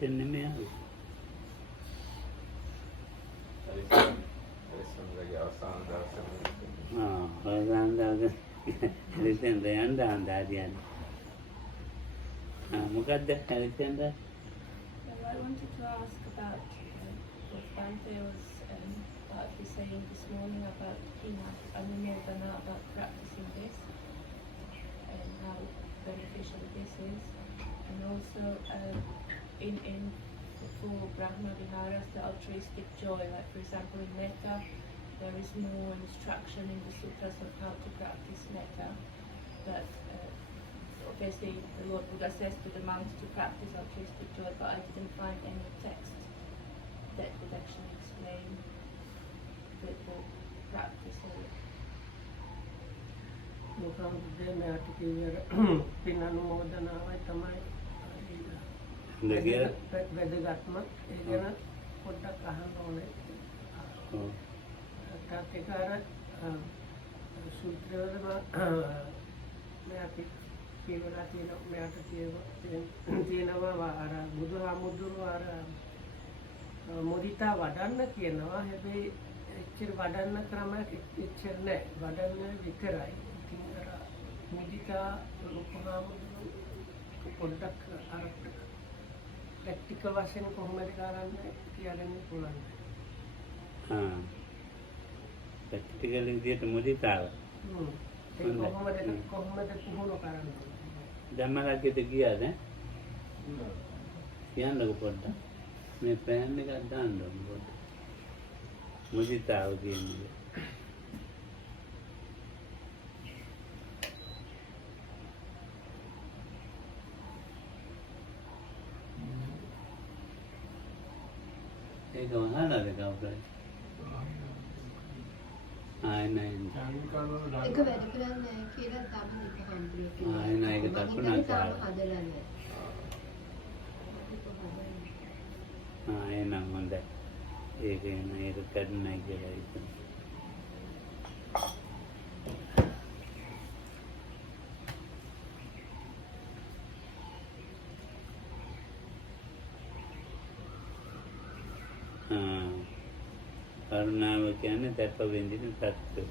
වැටෙන්නේ මේ ආවේ. අවසාන දවසේ හරිසෙන්ද යන්න ආන්දාරියන්. මොකද්ද හරිසෙන්ද? I wanted to ask about what Bante was saying this morning about Anumodana, about practicing this and how beneficial this is, and also in for brahmaviharas, the altruistic joy, like for example in metta, there is more instruction in the sutras of how to practice metta, but obviously the Lord Buddha says to the monks to practice altruistic joy, but I didn't find any text that would actually explain the practice of it. මොකක්ද මේ ආටිකේ පින් අනුමෝදනාවයි තමයි වැදගත්ම ඒ ගැන පොඩ්ඩක් අහන්න ඕනේ. ප්‍රත්‍යකාර සූත්‍රවල මේ අපි කියවලා තියෙනවා මෙයාට තියෙනවා අර බුදුහාමුදුරුවෝ අර මුදිතා වඩන්න කියනවා. හැබැයි එච්චර වඩන්න ක්‍රමයක් එච්චර නැහැ. වඩන්න විතරයි. ඉතින් අර මුදිතා ලොකුහාමුදුරුවෝ පොඩ්ඩක් අර ප්‍රැක්ටිකල් වශයෙන් කොහොමද කරන්නේ කියන්න පුළුවන්. ප්‍රැක්ටිකල් විදියට මුදිතාව. කොහොමද පුහුණු කරන්නේ? ධම්මරාජ්‍යයට ගියාද? කියන්නකො පොඩ්ඩක්. මේ පෑන් එකක් දාන්න ඕන පොඩ්ඩක්. මුදිතාව කියන්නේ. ඒක වහනද කවුරුද? නෑ. ඒක වැඩ කරන්නේ නැහැ කියලා තමයි එක හම්බුනේ. නෑ ඒක තක්ුණා තාම හදලා නැහැ. එනම් හොඳයි. ඒක කරන්නයි කියලා හිතනවා. කරුණාව කියන්නේ සැප විඳින තත්ත්වය.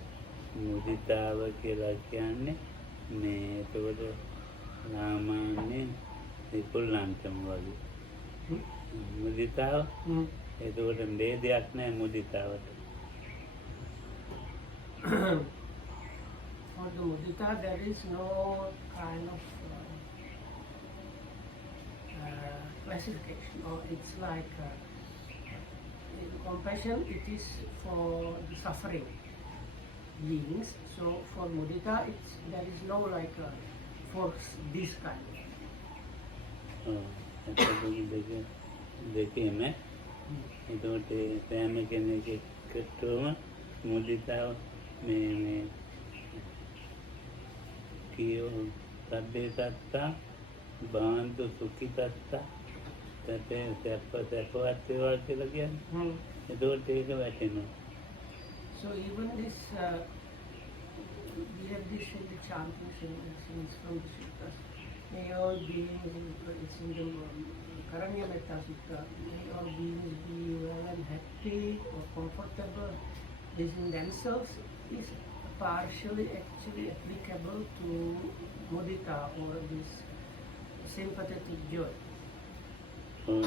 මුදිතාව කියලා කියන්නේ මේ ඒකවල සාමාන්‍ය ඒකොල්ලන්ටම වගේ. මුදිතාව ඒකවල දෙයක් නැහැ මුදිතාවට. For the mudita there is no kind of classification, or it's like in compassion it is for the suffering beings. So for mudita there is no like for this kind. දෙකේම එතකොට සෑම කෙනෙකුටම මුදිතාව මේ කියෝ සබ්බේ සත්තා බාන්තු සුඛිතත්තා තතේ සප්පවත් වේවා කියලා කියන්නේ. එතකොට ඒක වැටෙනවා. So even this we have this in the chantings and from the sutras. May all beings, it's in the Karanya Metta Sutta, may all beings be well and happy or comfortable. This in themselves is partially actually applicable to mudita or this sympathetic joy.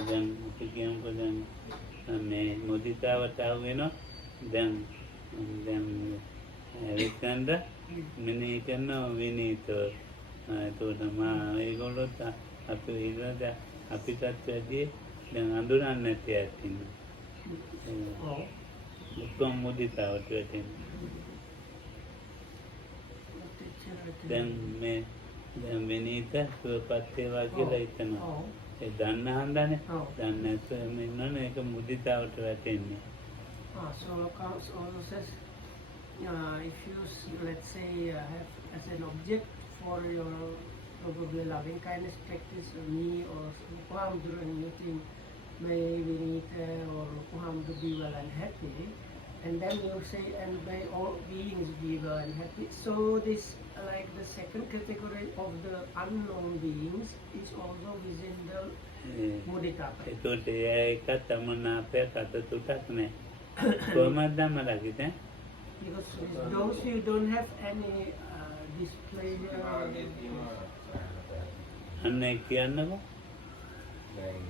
දැන් අපි කියමුකෝ දැන් මේ මුදිතාවට ආව වෙනවා. දැන් එවිටන්ද මෙනේ කරන විනීතව. එතකොට ඒගොල්ලොත් අපි ඉන්නද අපිටත් වැඩි දැන් අඳුරන්නේ නැති ඇත් ඉන්නවා. උත්තම මුදිතාවට වැටෙනවා. දැන් විනීත සුවපත් වේවා කියලා හිතනවා. ඒ දන්න හන්දනේ. දන්නේ නැත්නම් ඉන්නවනේ ඒක මුදිතාවට වැටෙන්නේ. So also says if you let's say have as an object for your probably loving kindness practice, me or Lukuhamduru, and you think may we need or Lukuhamduru be well and happy, And then you say, and may all beings be well and happy. So this, like the second category of the unknown beings, is also within the mudita. ඒකට ඒක තමනාපය කටතුටක් නෑ. කොහොමද මට කිව්ද? Because those who don't have any displeasure. අන්න ඒ කියන්නකෝ. දැන්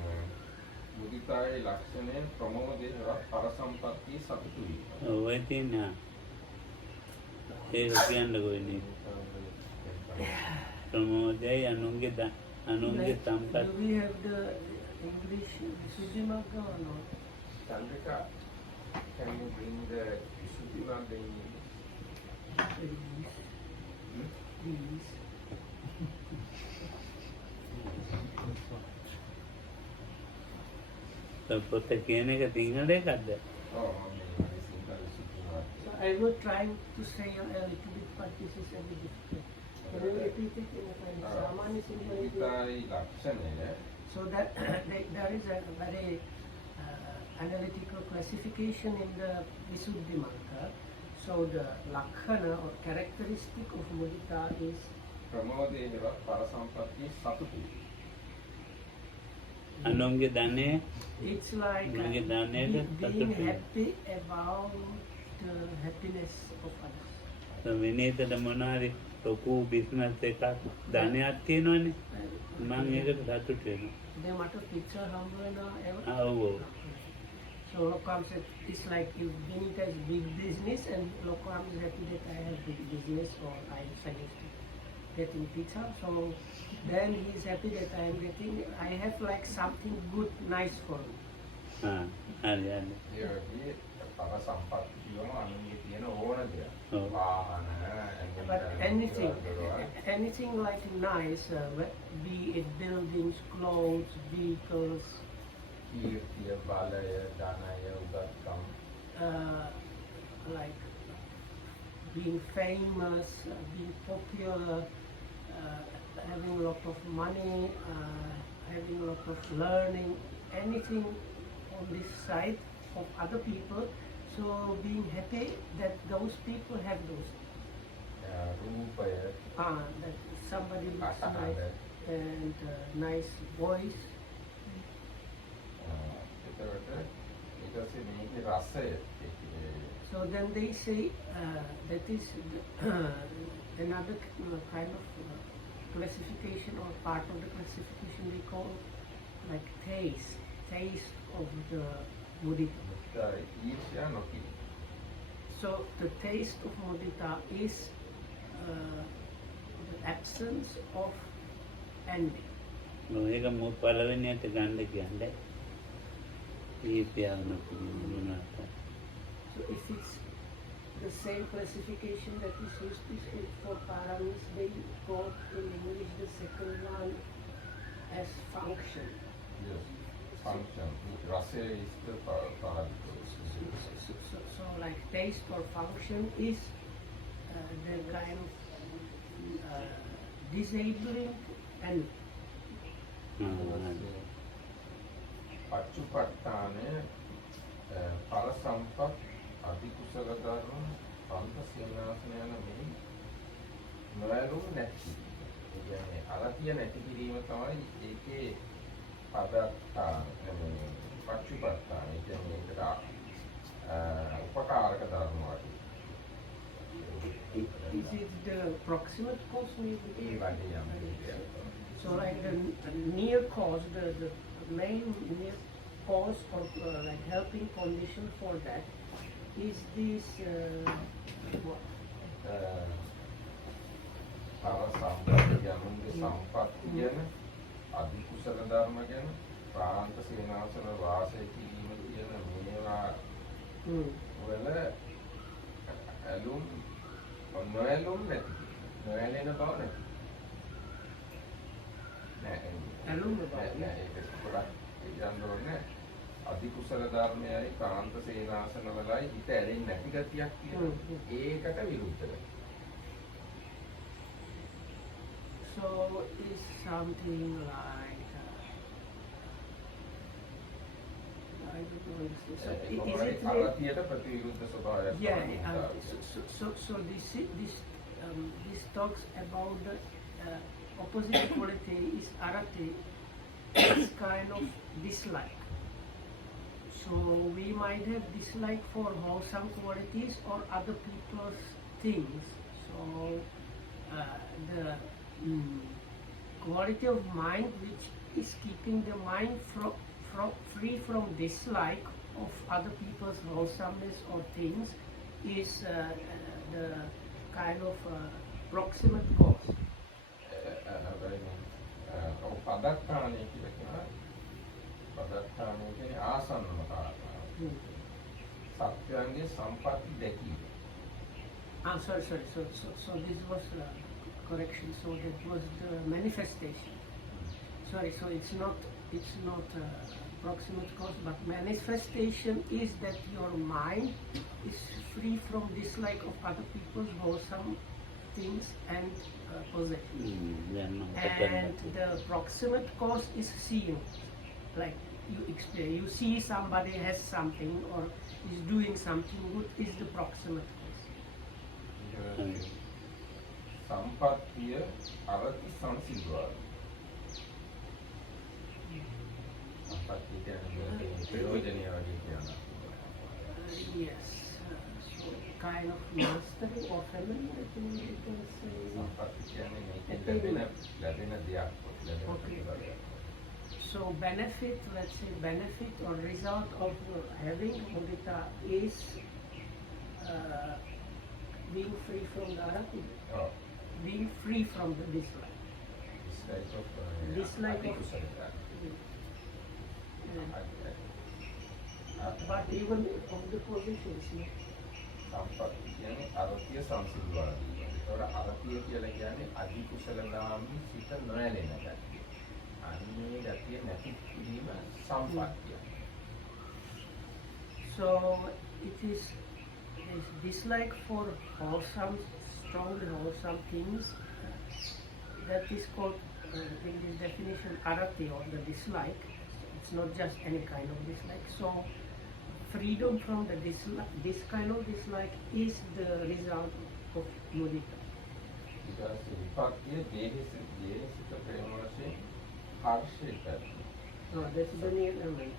මුදිතාවේ ලක්ෂණය ප්‍රමෝදයවත් පරසම්පත්තිය සතුටු වීම. ඔය තියෙනවා. ඒක කියන්නකෝ ඉන්නේ. ප්‍රමෝදයයි අනුන්ගේ සම්පත්. Do we have the English Visuddhimagga or not? Chandrika, can you bring the Visuddhimagga in English? Please. පොත කියන එක සිංහල එකක්ද? Oh, Sinhala Visuddhimagga. So I was trying to say a little bit, but this is a bit difficult. Can you repeat it in a kind of Samanya Sinhala? මුදිතාවේ ලක්ෂණය So that there is a very analytical classification in the Visuddhimagga. So the lakhana or characteristic of mudita is ප්‍රමෝදයවත් පරසම්පත්තිය සතුටු වීම. අනුන්ගේ ධනය it's like Mungkin dana itu being satu. happy about the happiness of others. විනීතට මොනවාරි ලොකු බිස්නස් එකක් ධනයක් තියෙනවනේ. මම ඒකට සතුටු වෙනවා. They want to picture humble ever. ඔව්. So Lokam said it's like if Benita is big business and Lokam is happy that I have big business or I suggest getting pizza. So then he is happy that I have like something good, nice for me. හරි හරි. ඒ වගේ පරසම්පත්තිය වම අනුන්ගේ තියෙන ඕන දෙයක්. ඔව්. වාහන, But anything like nice, be it buildings, clothes, vehicles, කීර්තිය, බලය, ධනය, උගත්කම්, like being famous, being popular, having a lot of money, having a lot of learning, anything on this side of other people. So being happy that those people have those. රූපය, That somebody looks අසහන, nice and nice voice. එතකොට ඊට පස්සේ මේකේ රසය So then they say that is another kind of classification or part of the classification they call like taste of the mudita. ඊර්ෂ්‍යා නොකිරීම. So the taste of mudita is the absence of envy. ඒක මොකක් පළවෙනියට ගන්න කියන්නේ. ඊපියාව නොකියුණාට. So if it's the same classification that is used for paramis, they call in English the second one as function. Yes. Function. රසය is the paradigm. So like taste or function is the kind of disabling and පච්චුපට්ඨානය පරසම්පත් අධිකුසල ධර්ම පන්ත සේනාසන යන මෙහි නොයලුම් නැති. ඒ කියන්නේ අරතිය නැති කිරීම තමයි ඒකේ පදත්තාන පච්චුපට්ඨාන. ඒ කියන්නේ ඒකට උපකාරක ධර්ම වගේ. is it the proximate cause maybe? ඒ වගේ යම් දෙයක්. So like the near cause, the main near cause or like helping condition for that is this what? පරසම්පත් යනුන්ගේ සම්පත් කියන අධිකුසල ධර්ම ගැන ප්‍රාන්ත සේනාසන වාසය කිරීම කියන මේවා වල ඇලුම් නොඇලුම් නැති නොඇලෙන බව නැති ඇලුම් බව නෑ ඒක පොඩක් කියන්න ඕනේ අධිකුසල ධර්මයයි ප්‍රාන්ත සේනාසන වලයි හිත ඇලෙන්නේ නැති ගතියක් තියෙනවා ඒකට විරුද්ධව. So it's something like don't understand. So ඒක is කොහොමද it අරතියට ප්‍රතිවිරුද්ධ ස්වභාවයක් yeah, තමයි so this talks about the opposite quality is arati, is kind of dislike. So we might have dislike for wholesome qualities or other people's things. So the quality of mind which is keeping the mind free from dislike of other people's wholesomeness or things is the kind of proximate cause. පදත්තානය කියලා කියනවා. පදත්තානය කියන්නේ ආසන්නම කාරණා. සත්‍යයන්ගේ සම්පatti දැකීම. Sorry. So this was correction. So that was the manifestation. Sorry. So it's not proximate cause, but manifestation is that your mind is free from dislike of other people's wholesome things and possessions. And the proximate cause is seeing, like you explain. You see somebody has something or is doing something good is the proximate cause. සම්පත්තිය අරති සංසිද්ධාව. සම්පත්තිය කියන්නේ ප්‍රයෝජනීය වගේ කියනවා. Yes. So kind of mastery or family, I think you can say. සම්පත්තිය කියන්නේ මේකෙන් ලැබෙන දෙයක්. Okay. So benefit, let's say benefit or result of having mudita is being free from the arati, being free from the dislike. Dislike of but even of the positions. සම්පත්තිය කියන්නේ අරතිය සංසිද්ධාව. ඒතකොට අරතිය කියලා කියන්නේ අධි කුසලනාමී සිත නොයැලෙන ගැතිය. අන්නේ ගැතිය නැති කිරීම සම්පත්තිය. So it is dislike for wholesome, strongly wholesome things. That is called, in this definition, arati or the dislike. It's not just any kind of dislike. So freedom from the dislike, this kind of dislike is the result of mudita. Because විපත්තිය දේහසිත ප්‍රේම වශයෙන් හර්ෂයට No, that's the near element.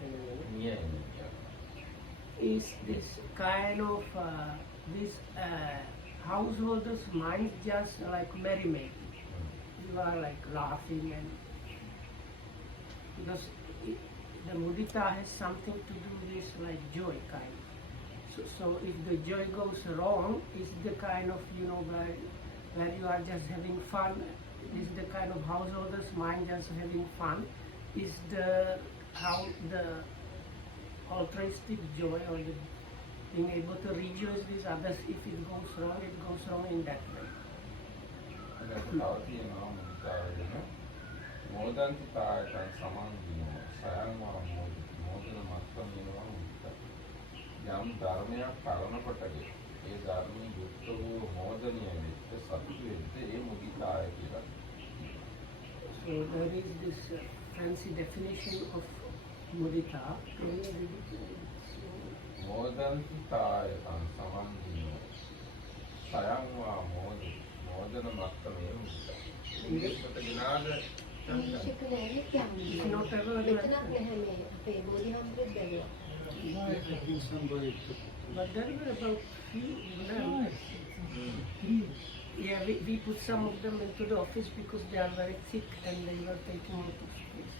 Is this kind of this householder's mind just like merrymaking? You are like laughing and because the mudita has something to do with like joy kind. So if the joy goes wrong, it's the kind of where you are just having fun. Is the kind of householder's mind just having fun? Is how the altruistic joy or the being able to rejoice with others. If it goes wrong in that way. මෝදන්තිතායතන් සමාන වීම සයන්වා මෝදන මත්තම වෙනවා මුදිත. යම් ධර්මයක් කරනකොටදී ඒ ධර්මයේ යුක්ත වූ මෝදනීය වෙච්ච සතුටු වෙද්ද ඒ මුදිතාය කියලා. So there is this fancy definition of mudita. මෝදන්තිතායතන් සමාන වීම සයන්වා මෝදන මත්තම වෙනවා. ඉංග්‍රීසියට ගෙනාද ශික නෑනේ කියන්නේ. Not ever මෙතනක් නැහැ මේ අපේ බෝධිහම්පුත් බැලුවා. But there were about 3 Yeah, we put some of them into the office because they are very thick and they were taking a lot of space.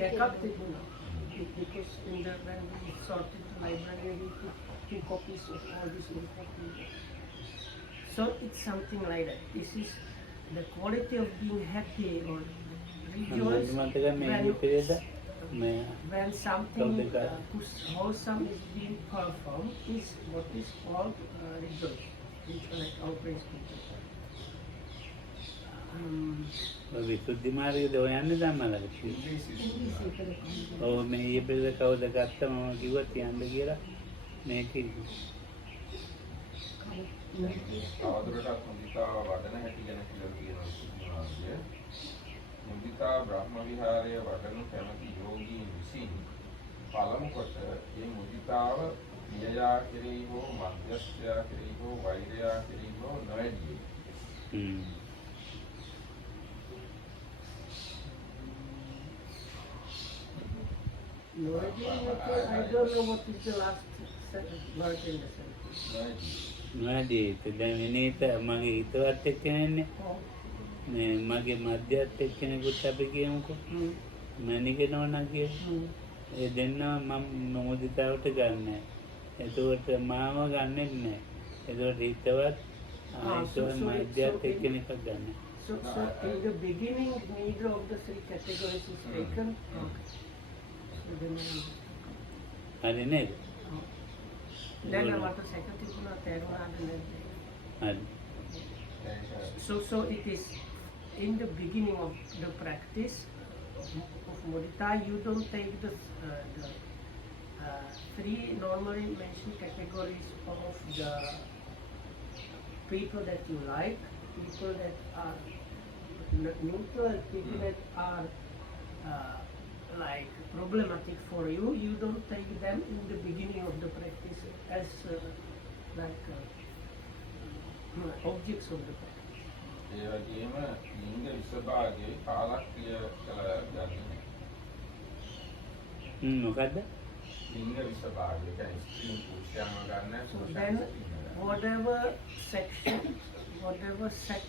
Backup because when we sorted the library, we put 2 copies of all these important books. So it's something like that. This is the quality of being happy or rejoice when something wholesome is being performed is what is called rejoice. It's like our praise people. විසුද්ධි මාර්ගයේද හොයන්නේ දැම්මලද? ඔව් මේ ඊපෙද කවුද ගත්ත මම කිව්වා තියන්න කියලා මේක තවදුරටත් මුදිතාව වඩන හැටි ගැන කියලා කියනවා. මුදිතා බ්‍රහ්ම විහාරය වඩනු කැමති යෝගීන් විසින් පළමු කොට මේ මුදිතාව පියයා කෙරෙහි හෝ මධ්‍යස්ථයා කෙරෙහි හෝ වෛරයා කෙරෙහි හෝ නොවැඩිය යුතුය. No idea. I don't know what is the last word in the sentence. නෑදී දැන් විනීත මගේ හිතවත් එක්කෙනෙන්නේ මේ මගේ මධ්‍යස්ථ එක්කෙනෙකුත් අපි කියමුකෝ මැනික නෝනා කියලා ඒ දෙන්නා මම මුදිතාවට ගන්නෑ එතකොට මාව ගන්නෙත් නෑ එතකොට හිතවත් මධ්‍යස්ථ එක්කෙනෙක් ගන්න. So in the beginning neither of the three categories is taken. So then හරි නේද? Then what the second is not there. හරි. So it is in the beginning of the practice of mudita, you don't take the three normally mentioned categories of the people that you like, people that are neutral, people that are like problematic for you. You don't take them in the beginning of the practice as objects of the practice. ඒ වගේම ලිංග විසභාගයේ කාලක්‍රිය කළ ගන්නේ. මොකද්ද? ලිංග විසභාගය කියන්නේ ස්ත්‍රී පුරුෂයන්ව ගන්න So then whatever sex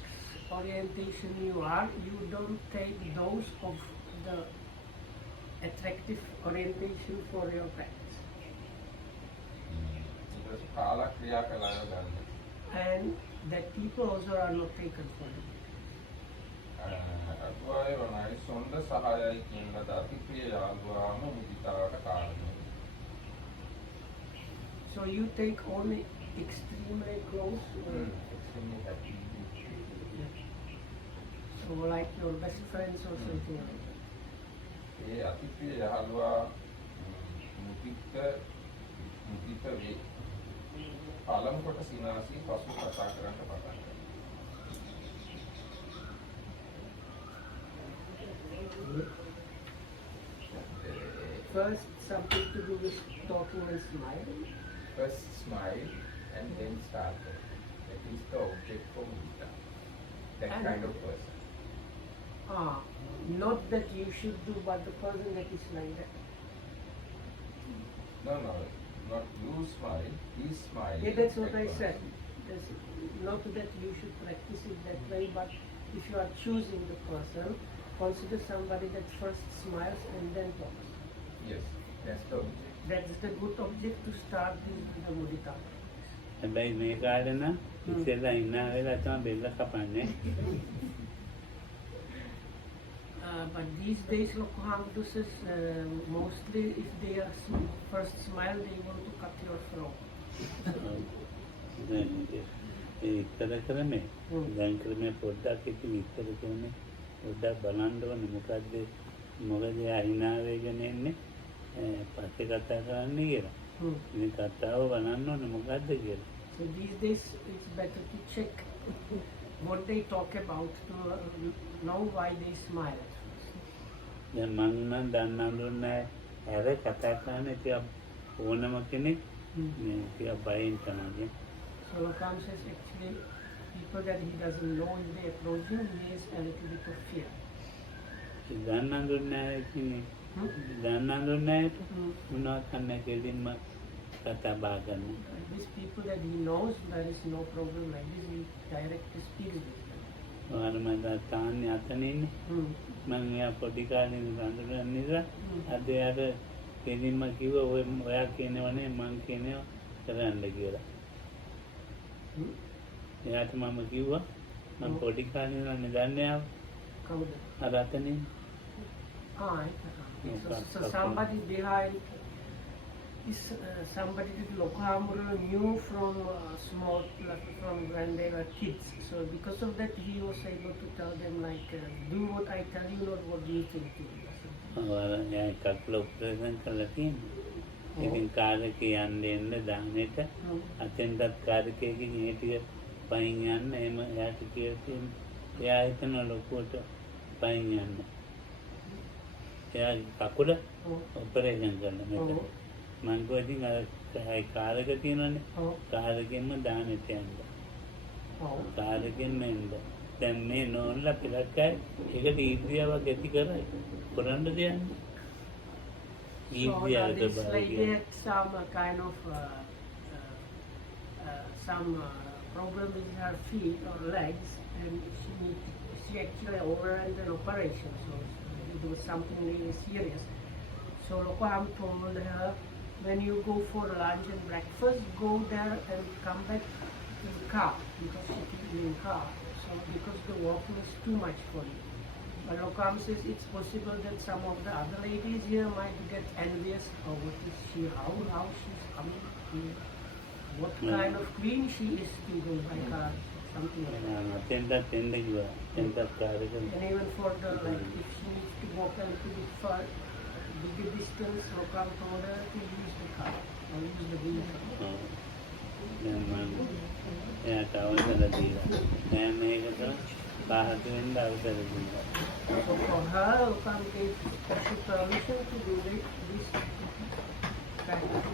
orientation you are, you don't take those of the attractive orientation for your practice. කාලක්‍රියා කළ ගන්න. And that people also are not taken for you. අත්වාය වනයි සොන්ද සහායයි කියන ලද අතික්‍රිය යාළුවාම මුදිතාවට කාරණය. So you take only extremely close. Extremely happy. So like your best friends or something like that. ඒ අතික්‍රිය යාළුවා මුදිත වේ. පළමු කොට සිනාසී පසු කතා කරන්න පටන් ගන්නවා. First, something to do with talking and smiling. First smile and then start. That is the object for mudita. That And- kind of person. Not that you should do, but the person that is like that. No, not you smile. He smile. Yeah, that's what I said. That's not that you should practice it that way, but if you are choosing the person, consider somebody that first smiles and then talks. Yes, that's the object. That's the good object to start with the mudita. හැබැයි මේ කාලේ නම් ඉස්සෙල්ලා ඉන්න වෙලාව තමයි බෙල්ල කපන්නේ. But these days, Lokohamdu says mostly if they are first smile, they want to cut your throat. ඒ විස්තර කරන්නේ දැන් ක්‍රමයේ පොඩ්ඩක් ඉතින් විස්තර කරන්නේ පොඩ්ඩක් බලන්න ඕනේ මොකද්ද අහිනා වේගෙන එන්නේ පස්සේ කතා කරන්නේ කියලා. මේ කතාව බලන්න ඕනේ මොකද්ද කියලා. So these days, it's better to check what they talk about to know why they smile. දැන් මං නම් දන්න අඳුන්නේ ඇර කතා කරන්නේ ටිකක් ඕනම කෙනෙක් මේ ටිකක් බයෙන් තමයි. So Lokam says actually people that he doesn't know if they approach him, he has a little bit of fear. දන්න අඳුන්නේ කියන්නේ දන්න අඳුන්නේ මොනවා කන්නේ කෙලින්ම කතා බහ කරනවා. These people that he knows, there is no problem like this, he directly speaks with them. ඔයාලා මම තාන්නේ අතනින්නේ මම එයා පොඩි කාලේ ඉඳන් නිසා අද යාට කෙලින්ම කිව්වා ඔයා කියනවනේ මං කියනවා කරන්න කියලා. එයාට මම කිව්වා මම පොඩි කාලේ ඉඳන් දන්නේ Kauda. අර අතනින් So somebody behind is somebody that Lokohamuru knew from small, like from when they were kids. So because of that, he was able to tell them like, do what I tell you, not what you think to do. ඔයාලා එයා කක්ල ඔපරේෂන් කරලා තියෙනවා. ඉතින් කාර්යකේ යන්න එන්න දානෙට අතෙන්ටත් කාර්යකේකින් ඒ ටික පයින් යන්න එහෙම එයාට කියලා තියෙනවා. එයා හිතන ලොකුවට පයින් යන්න. එයාගේ කකුල ඔව්. ඔපරේෂන් කරලා මෙතන. ඔව්. මං කිව්වා ඉතින් අර කාර් එක තියෙනවනේ. ඔව්. කාර් එකෙන්ම දානෙට යන්න. ඔව්. කාර් එකෙන් එන්න. දැන් මේ නෝන්ලා පිටකයි ඒකට ඊර්ෂ්‍යාවක් ඇති කරයි. කරන්න දෙයක් නෑ. So ඊර්ෂ්‍යාව now this ස්වභාවය lady කියන්නේ. had some kind of some problem with her feet or legs, and she actually overran an operation. So it was something really serious. So Lokaham told her, when you go for lunch and breakfast, go there and come back in car, because she can in car. So because the walking is too much for you. But Lokam says it's possible that some of the other ladies here might get envious. Oh, what is she? How she's coming here? What kind of queen she is to go by car? Something like that. තෙන්ටත් එන්න කිව්වා. තෙන්ටත් කාර් එක. And even for the like, if she needs to walk a little bit far, bigger distance, Lokam told her to use the car or use the vehicle. දැන් මම එයාට අවසර දීලා. දැන් මේකට පහත වෙන්න අවසර දීලා. So for her, Lokam gave special permission to do this practice.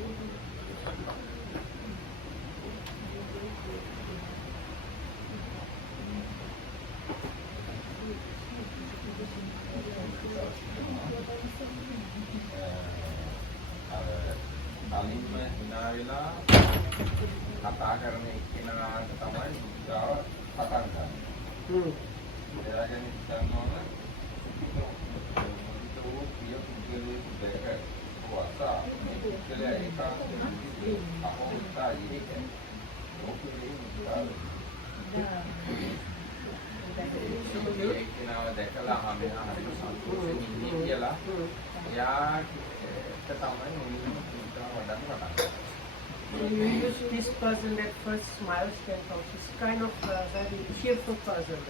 කලින්ම hina වෙලා කතා කරන එක්කෙනාට තමයි මුදිතාව පටන් ගන්න. එයාගෙන හිතන්න ඕන මුදිතෝ ප්‍රිය පුද්ගලයෙකු දැක වසා මේ පුද්ගලයා ඒකාන්තයෙන් අහෝතා ඉන්නේ. ඕකේ මුදිතාව. එක්කෙනාව දැකලා හැම හරියට සතුටින් ඉන්නේ කියලා එයාට තමයි මුලින්ම මුදිතාව වඩන්න පටන් ගන්න. So you use this person that first smiles can come. He's kind of very cheerful person.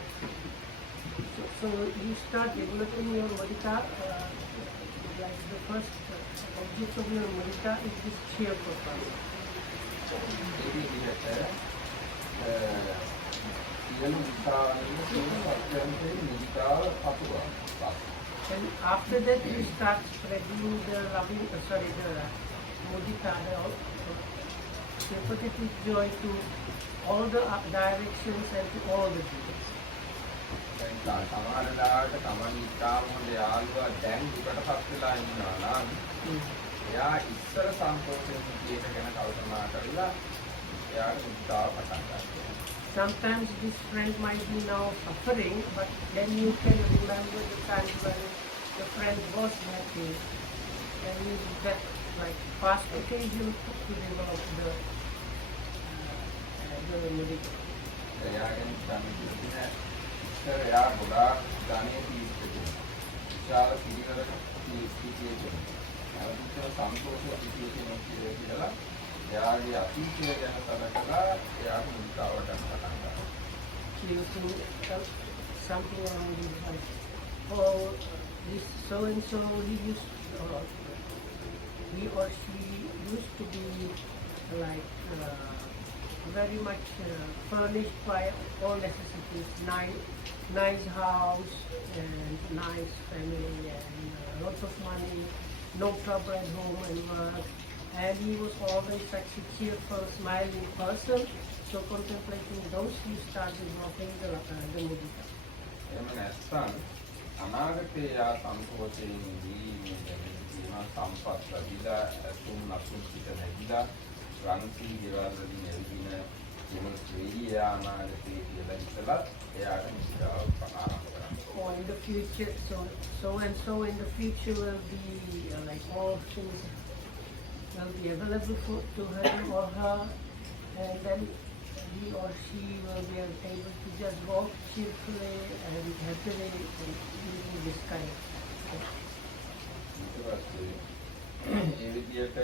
So you start developing your mudita, like the first object of your mudita is this cheerful person. ඒ විදිහට සියලු විකාරයන් සත්‍යන්තේ මුදිතාව පතුරවනවා. And after that you start spreading the loving, the mudita, the sympathetic joy to all the directions and to all the beings. දැන් සමහර දායක තමන් ඉතාම හොඳ යාළුවා දැන් දුකටපත් වෙලා ඉන්නවා නම් එයා ඉස්සර සන්තෝෂයෙන් සිටින ගැන කල්පනා කරලා එයාට මුදිතාව පටන් ගන්නවා. Sometimes this friend might be now suffering, but then you can remember the time when the friend was happy, and use that like past occasion to develop the mudita. එයාගෙන් සම්පූර්ණ ඉස්සර එයා ගොඩාක් ධනෙ තීස්තියි. විශාල පිළිවෙලක තීස්තියි. අනිත් සන්තෝෂ සිටින කියලා එයාගේ අතීතය ගැන සලකලා එයාට මුදිතාව ගන්න පටන් ගන්නවා. She used to tell something along these lines. Oh, this so and so he or she used to be like very much furnished by all necessities, nice house and nice family and lots of money, no trouble at home and work. And he was always such a cheerful, smiling person. So contemplating those, he started developing the mudita. එහෙම නැත්නම් අනාගතේ යා සන්තෝෂයෙන් ඉඳී මේ ජීවන සම්පත් ලැබිලා අතුම් නතුම් පිට නැගිලා රන්සි දේවල් වලින් එල්බින ජීවන ශ්‍රේණිය අනාගතේ කියලා හිතලා එයාට මුදිතාව ආරම්භ කරන්න. Or in the future, so in the future will be like all things will be available to him or her, and then he or she will be able to just walk cheerfully and happily and using this kind of stuff. ඒ විදිහට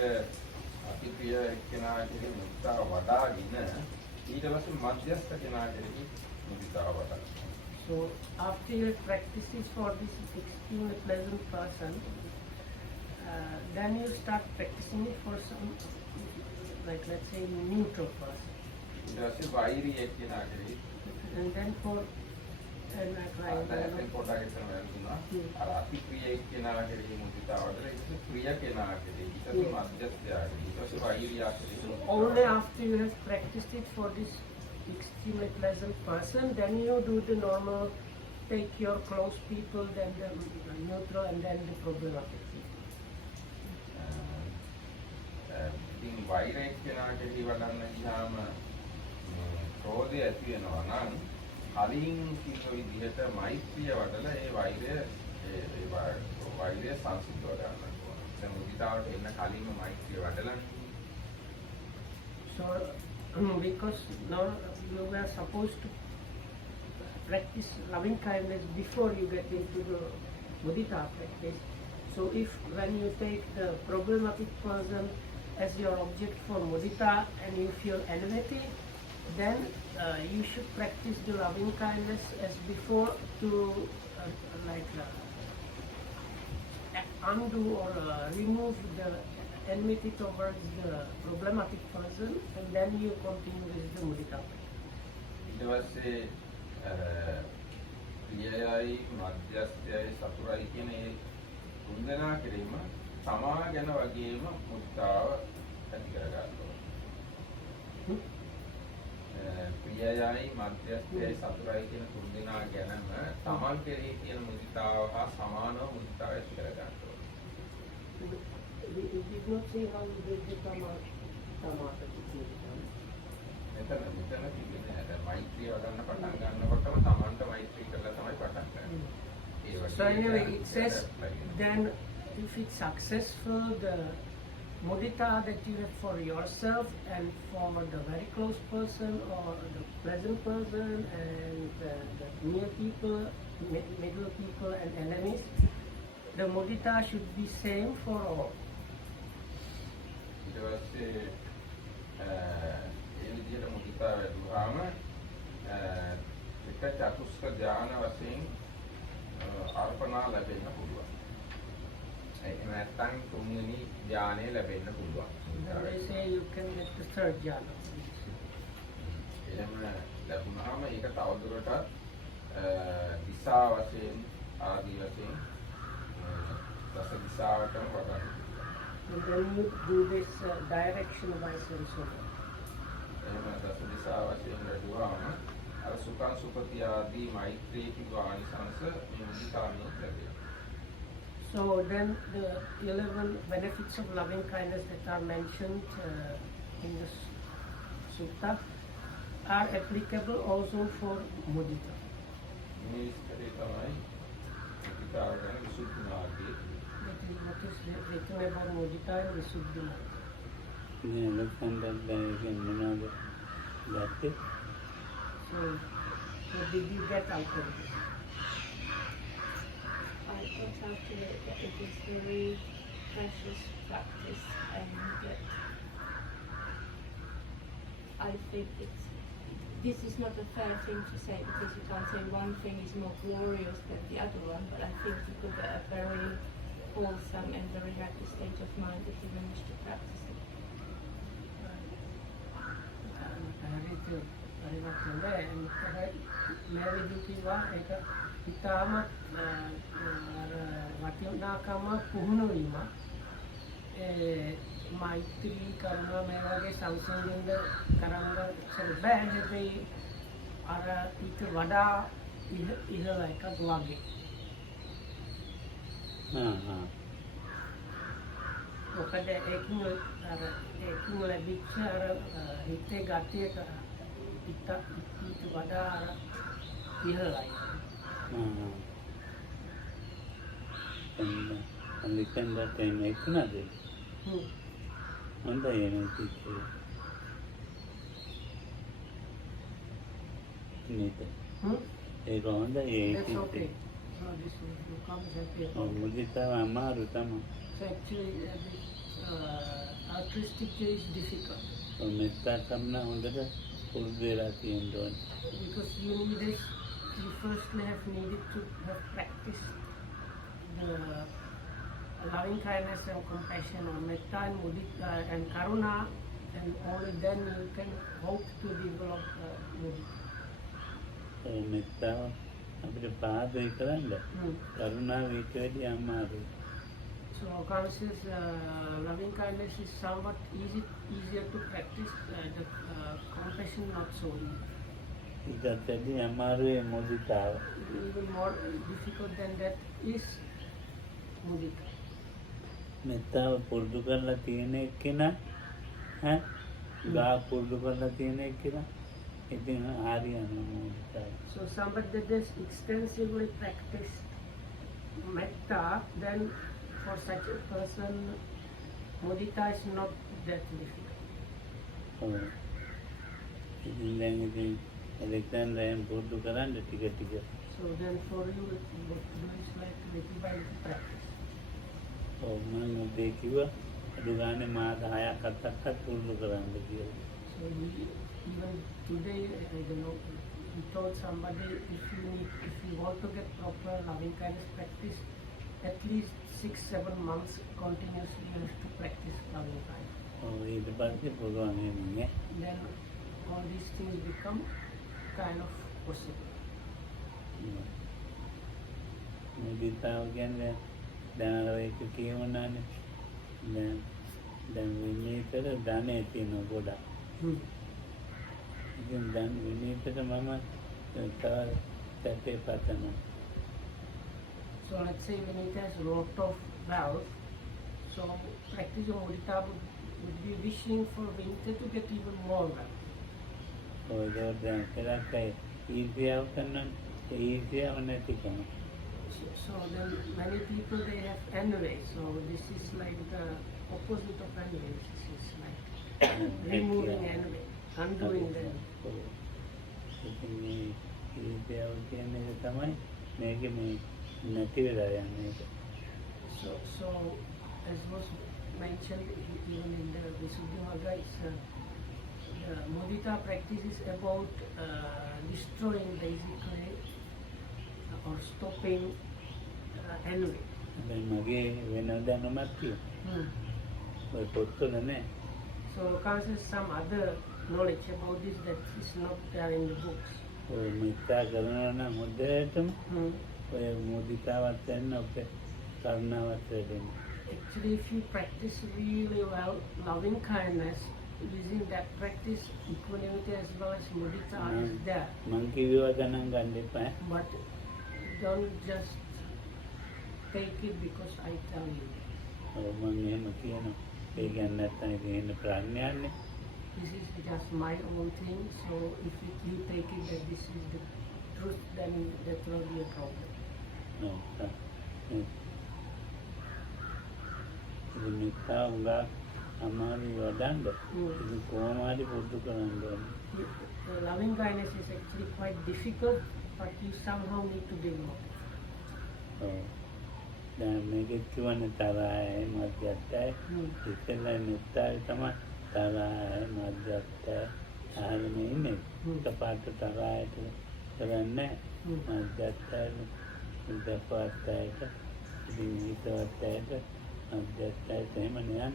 අපි ප්‍රිය එක්කෙනා කෙරෙහි මුදිතාව වඩාගෙන ඊට පස්සේ මධ්‍යස්ථ කෙනා කෙරෙහි මුදිතාව වඩන්න. So after your practices for this extremely pleasant person, then you start practicing it for some, like let's say neutral person. ඊට පස්සේ වෛරී එක්කෙනා කෙරෙහි And then for and I try and ඇත්තෙන් පොඩ්ඩක් එතන වැරදුනා. අර අතික්‍රිය කෙනා කෙරෙහි මුදිතාවට ඒක ක්‍රිය කෙනා කෙරෙහි ඊට පස්සේ මධ්‍යස්ථයාට ඊට පස්සේ වෛරියා කෙරෙහි only after you have practiced it for this extremely pleasant person, then you do the normal, take your close people, then the neutral, and then the problematic people. ඉතින් වෛරය කෙනා කෙරෙහි වඩන්න ගියාම ක්‍රෝධය ඇති වෙනවා නම් කලින් කිව්ව විදිහට මෛත්‍රිය වඩලා ඒ වෛරය සංසිද්ධව ගන්න ඕන. දැන් මුදිතාවට එන්න කලින්ම මෛත්‍රිය වඩලා So, because now you were supposed to practice loving kindness before you get into the mudita practice. So if when you take the problematic person as your object for mudita and you feel enmity, then you should practice the loving kindness as before to undo or remove the enmity towards the problematic person, and then you continue with the mudita. ඊට පස්සේ ප්‍රියයයි මධ්‍යස්ථයයි සතුරයි කියන ඒ තුන්දෙනා කෙරෙහිම තමා ගැන වගේම මුදිතාව ඇති කර ගන්න ඕනේ. ප්‍රියයයි මධ්‍යස්ථයයි සතුරයි කියන තුන්දෙනා ගැනම තමන් කෙරෙහි තියෙන මුදිතාව හා සමානව මුදිතාව ඇති කර ගන්න ඕනේ. We did not see how you did the tamata. මෙතන තිබෙන්නේ නැහැ. මෛත්‍රිය වඩන්න පටන් ගන්නකොටම තමන්ට මෛත්‍රී කරලා තමයි පටන් ගන්න. So anyway, it says then if it's successful, the mudita that you have for yourself and for the very close person or the pleasant person and the near people, middle people and enemies, the mudita should be same for all. ඊට පස්සේ ඒ විදිහට මුදිතා වැඩුවාම එක චතුස්ක ධාන වශයෙන් අර්පණා ලැබෙන්න පුළුවන්. ඒක නැත්තම් තුන්වෙනි ධානය ලැබෙන්න පුළුවන්. They say you can get the third jhana. එහෙම ලැබුණාම ඒක තවදුරටත් දිසා වශයෙන් ආදී වශයෙන් දස දිසාවටම වඩන්න. And then you do this direction wise and so on. එහෙම දස දිසා වශයෙන් වැඩුවාම අර සුඛං සුපති ආදී මෛත්‍රී කිව්ව ආනිසංස මේ මුදිතාවෙන් ලැබෙනවා. So then the 11 benefits of loving kindness that are mentioned in the sutta are applicable also for mudita. මේ විස්තරය තමයි මුදිතාව ගැන විසුද්ධි මාර්ගයේ That is what is written about mudita and visuddhi marga. මේ ලක්ෂණ දැනගෙන මොනවද දැක්කේ? So what did you get out of this? I got out of it that it is very precious practice, and that I think this is not a fair thing to say, because you can't say one thing is more glorious than the other one, but I think you could get a very wholesome and very happy state of mind if you manage to practice it. හරිවත් හොඳයි. මම කිව්වා ඒක ඉතාම වටිනාකම පුහුණු වීම. මෛත්‍රී කරුණා මේ වගේ සංසන්දන කරන්න බෑ. හැබැයි අර ඊට වඩා ඉහළ එකක් වගේ. මොකද ඒකින් ලැබිච්ච අර හිතේ ගතිය ඊට වඩා ඉහළයි. Understand that time එක්ුණාද? හොඳයි එනේ teacher. නේද? ඒක හොඳයි ඒ That's okay. teacher. So this will come happy. මුදිතාව අමාරු තමයි. So actually altruistic is difficult. මෙත්තා කරන හොඳට පුරුදු වෙලා තියෙන්න ඕනේ. Because you need this, you firstly have needed to have practiced the loving kindness and compassion or metta and mudita and karuna, and only then you can hope to develop mudita. මෙත්තාව අපිට පාදේ කරන්න කරුණාව ඊට වැඩි අමාරුයි. So conscious loving kindness is somewhat easier to practice. The compassion not so easy. ඊටත් වැඩි අමාරුයි මුදිතාව. Even more difficult than that is mudita. මෙත්තාව පුරුදු කරලා තියෙන එක්කෙනා ගා පුරුදු කරලා තියෙන එක්කෙනා ඉතින් හරියනවා මුදිතාව. So somebody that has extensively practiced metta, then for such a person, mudita is not that difficult. ඔව්. ඉතින් දැන් ඉතින් එලෙක්සන්ඩරයන් පුරුදු කරන්න ටික ටික. So then for you, what to do is like little by little practice. ඔව් මම උදේ කිව්වා අඩු ගානේ මාස 6ක් 7ක් පුරුදු කරන්න කියලා. So even today, I don't know, we told somebody if you want to get proper loving kindness practice, at least 6-7 months continuously you have to practice loving kindness. ඔව් ඊට පස්සේ පුළුවන් වෙන්නේ. Then all these things become kind of possible. මුදිතාව කියන්නේ දැන් අර එක කියවනානේ. දැන් විනීතර ධනෙ තියෙන ගොඩක්. ඉතින් දැන් විනීතට මම තව සැපේ පතනවා. So let's say when it has a lot of wealth, so practice of mudita would be wishing for Vinita to get even more wealth. ඔය දැන් කරන්නේ ඊර්ෂ්‍යාව කරන ඊර්ෂ්‍යාව නැතිකම. So then many people they have envy. So this is like the opposite of envy. This is like removing envy, undoing the envy. ඉතින් මේ ඊර්ෂ්‍යාව කියන්නේ තමයි මේකේ මේ නැති වෙලා යන්නේ. So as was mentioned even in the Visuddhimagga, the mudita practice is about destroying basically or stopping envy. දැන් මගේ වෙන දැනුමක් තියෙනවා. ඔය පොත්වල නැහැ. So there's some other knowledge about this that is not there in the books. ඔය මිත්‍යා කරනවා නම් හොඳටම ඔය මුදිතාවත් වෙන්න ඔබේ කරුණාවත් වෙන්න. Actually, if you practice really well loving kindness, using that practice, equanimity as well as mudita is there. මං කිව්වා ගණන් ගන්න එපා. But don't just take it because I tell you. ඔව් මං එහෙම කියනවා. ඒ කියන්නේ නැත්නම් ඉතින් ප්‍රඥාන්නේ. This is just my own thing. So if you take it that this is the truth, then that will be a problem. ඔව්. මිත්‍යා උඟා අමාරු වඩන්න. ඉතින් කොහොම හරි පුරුදු කරන්න ඕනේ. Loving kindness is actually quite difficult, but you somehow need to develop it. ඔව්. දැන් මේකේ කියවනේ තරහයි මධ්‍යස්ථයි. ඉතින්ලා මිත්‍යාවේ තමයි තරහයි මධ්‍යස්ථයි ආරමේ ඉන්නේ. කපාට තරහයට කරන්නේ මධ්‍යස්ථයි උදපත්තයිට විනිවිදවත්තයිට මධ්‍යස්ථයි එහෙම නෑ.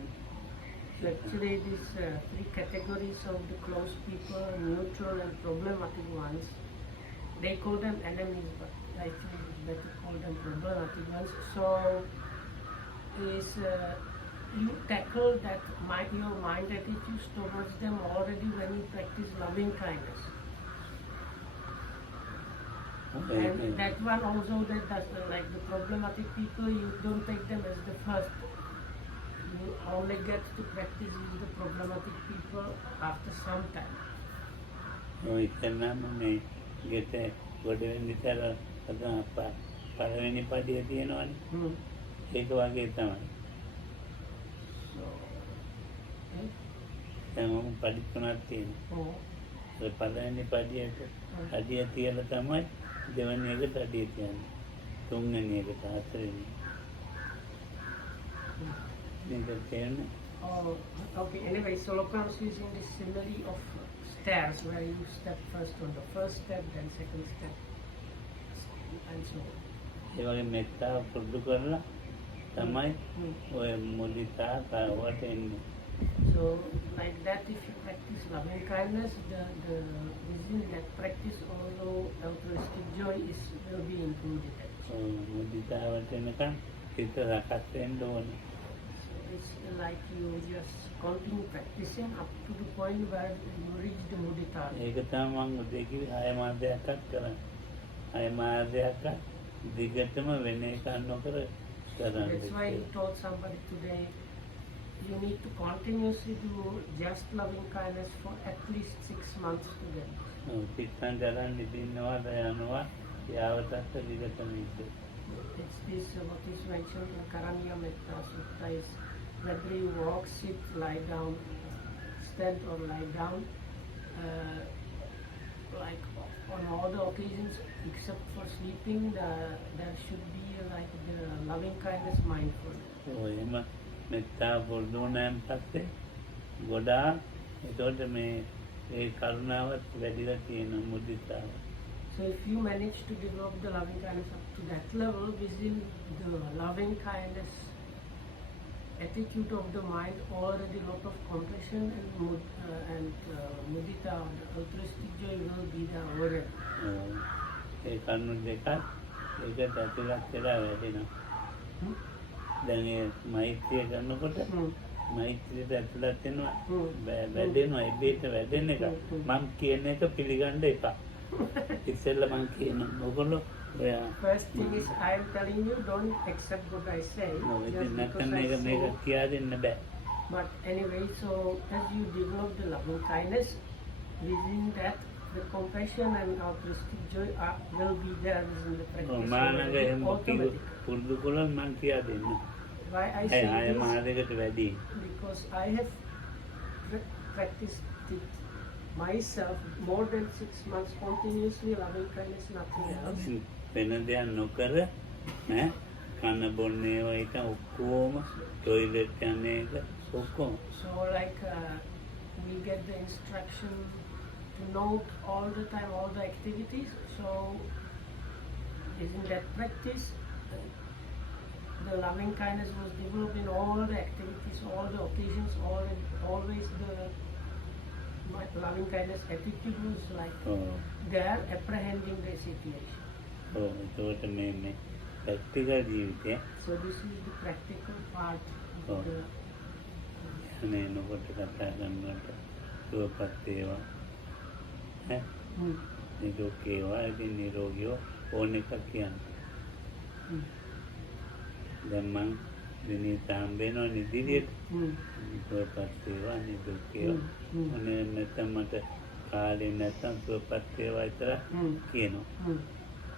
So actually these three categories of the close people, neutral and problematic ones, they call them enemies, but I think it's better call them problematic ones. So is you tackle that your mind attitudes towards them already when you practice loving kindness. And that one also that does like the problematic people, you don't take them as the first. You only get to practice with the problematic people after some time. ඔය ඉතින්නම් මේ ගෙට ගොඩ වෙන විතර අද පළවෙනි පදිය තියෙනවනේ. ඒක වගේ තමයි. දැන් මම පඩි තුනක් තියෙනවා. ඒ පළවෙනි පදියට අඩිය තියලා තමයි දෙවෙනි එකට අඩිය තියන්නේ. තුන්වෙනි එකට හතරවෙනි. Oh, okay. Anyway, so Lokam is using this simile of stairs where you step first on the first step, then second step, and so on. ඒ වගේ මෙත්තාව පුරුදු කරලා තමයි ඔය මුදිතා කාවට එන්නේ. So like that, if you practice loving kindness, the within that practice, although altruistic joy will be included. මුදිතාවට එනකම් හිත සකස් වෙන්න ඕනේ. So it's like you just continue practicing up to the point where you reach the mudita. ඒක තමයි මම උදේ කිව්වේ 6 මාසයක්වත් කරන්න. 6 මාසයක්වත් දිගටම වෙන එකක් නොකර කරන්න. That's why he told somebody today, you need to continuously do just loving kindness for at least 6 months together. පිට්ටන් කරන් ඉඳින්නවා යනවා යාවතත් දිගටම ඉන්න. It's this what is mentioned in Karanya Metta Sutta is whether you walk, sit, lie down, stand or lie down, like on all the occasions except for sleeping, there should be like the loving kindness mindfulness. එහෙම මෙත්තා පුරුදුනන් පස්සේ ගොඩාක් ඒකට මේ ඒ කරුණාවත් වැඩිලා තියෙන මුදිතාව. So if you manage to develop the loving kindness up to that level, within the loving kindness attitude of the mind, already a lot of compassion and mudita, the altruistic joy will be there already. ඒ කරුණු දෙකත් ඒකට ඇතුළත් වෙලා වැඩෙනවා. දැන් ඒ මෛත්‍රිය කරනකොට මෛත්‍රියට ඇතුළත් වෙනවා වැඩෙනවා ඉබේට වැඩෙන එක. මම කියන එක පිළිගන්න එපා. ඉතින්ලා මම කියන ඕගොල්ලෝ First thing is I am telling you, don't accept what I say. Just because I say. But anyway, so as you develop the loving kindness, within that the compassion and altruistic joy will be there within the practice. Why I say this? Because I have practiced it myself more than 6 months continuously, loving kindness, nothing else. වෙන දෙයක් නොකර කන බොන්න ඒවා එක ඔක්කොම টয়ලට් යන එක ඔක්කොම. So like we get the instruction to note all the time all the activities. So isn't that practice? The loving kindness was developed in all the activities, all the occasions, always the loving kindness attitude was like they are apprehending the situation. ඒකට මේ ප්‍රැක්ටිකල් ජීවිතය. So this is the practical part of the මේ නොකොට කතා කරනකොට සුවපත් වේවා. නිරෝගී වේවා. ඉතින් නිරෝගීව ඕන එකක් කියන්නේ. දැන් මං විනීතාම් වෙනවා නිදිරියට. සුවපත් වේවා නිරෝගී වේවා. මොනේ නැත්නම් මට කාලේ නැත්නම් සුවපත් වේවා විතර කියනවා.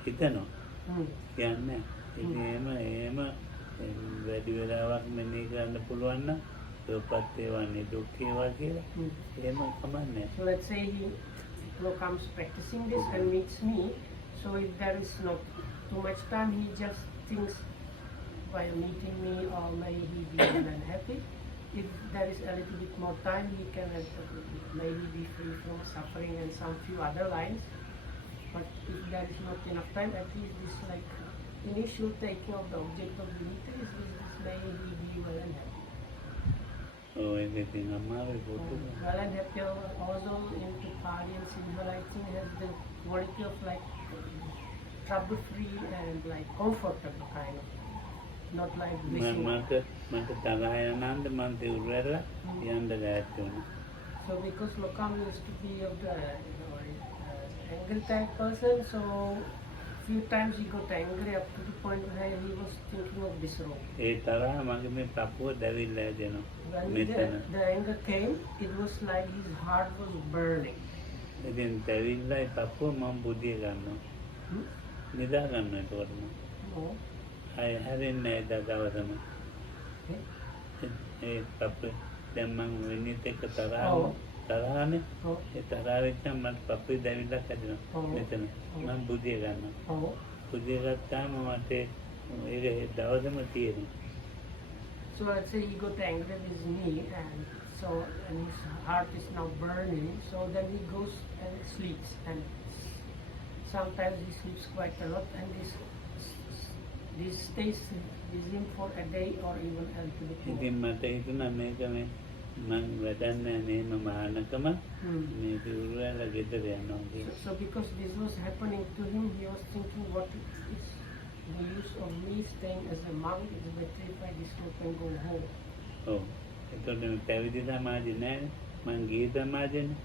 හිතනවා. කියන්නේ එහෙම වැඩි වෙලාවක් මෙනෙහි කරන්න පුළුවන් නම් සුවපත් වේවා නිරෝගී වේවා කියලා එහෙම කමන්නේ. So let's say he comes practicing this and meets me. So if there is not too much time, he just thinks while meeting me, or may he be unhappy. If there is a little bit more time, he can maybe be free from suffering and some few other lines. But if there is not enough time, at least this like initial taking of the object of unity is this may he be well and happy. Oh, everything well and happy also into Pali and Sinhala, I think has the quality of like trouble-free and like comfortable kind of. Not like wishing. So because Lokam used to be of the angry type person, so few times he got angry up to the point where he was thinking of disrobe. When the anger came, it was like his heart was burning. No. I hadn't made that dawasam. දැන් මම වෙන්නේ එක තරහනේ ඒ තරහෙත් මම පපුවේ දැවිලා කැඩෙනවා මෙතන මම බුදිය ගන්නවා බුදිය ගත්තාම මට ඒක දවසම තියෙනවා. So let's say he got angry with his knee and his heart is now burning, so then he goes and sleeps, and sometimes he sleeps quite a lot, and this stays with him for a day or even a little bit more. ඉතින් මට හිතුණා මේක මේ මං වැඩන්නේ මෙහෙම මහානකම මේ සිවුරුවල ගෙදර යනවා කියලා. So because this was happening to him, he was thinking, what is the use of me staying as a monk? It's better if I disrobe and go home. ඔව්. එතකොට මේ පැවිදි සමාජේ නෑනේ. මං ගිහි සමාජෙනේ.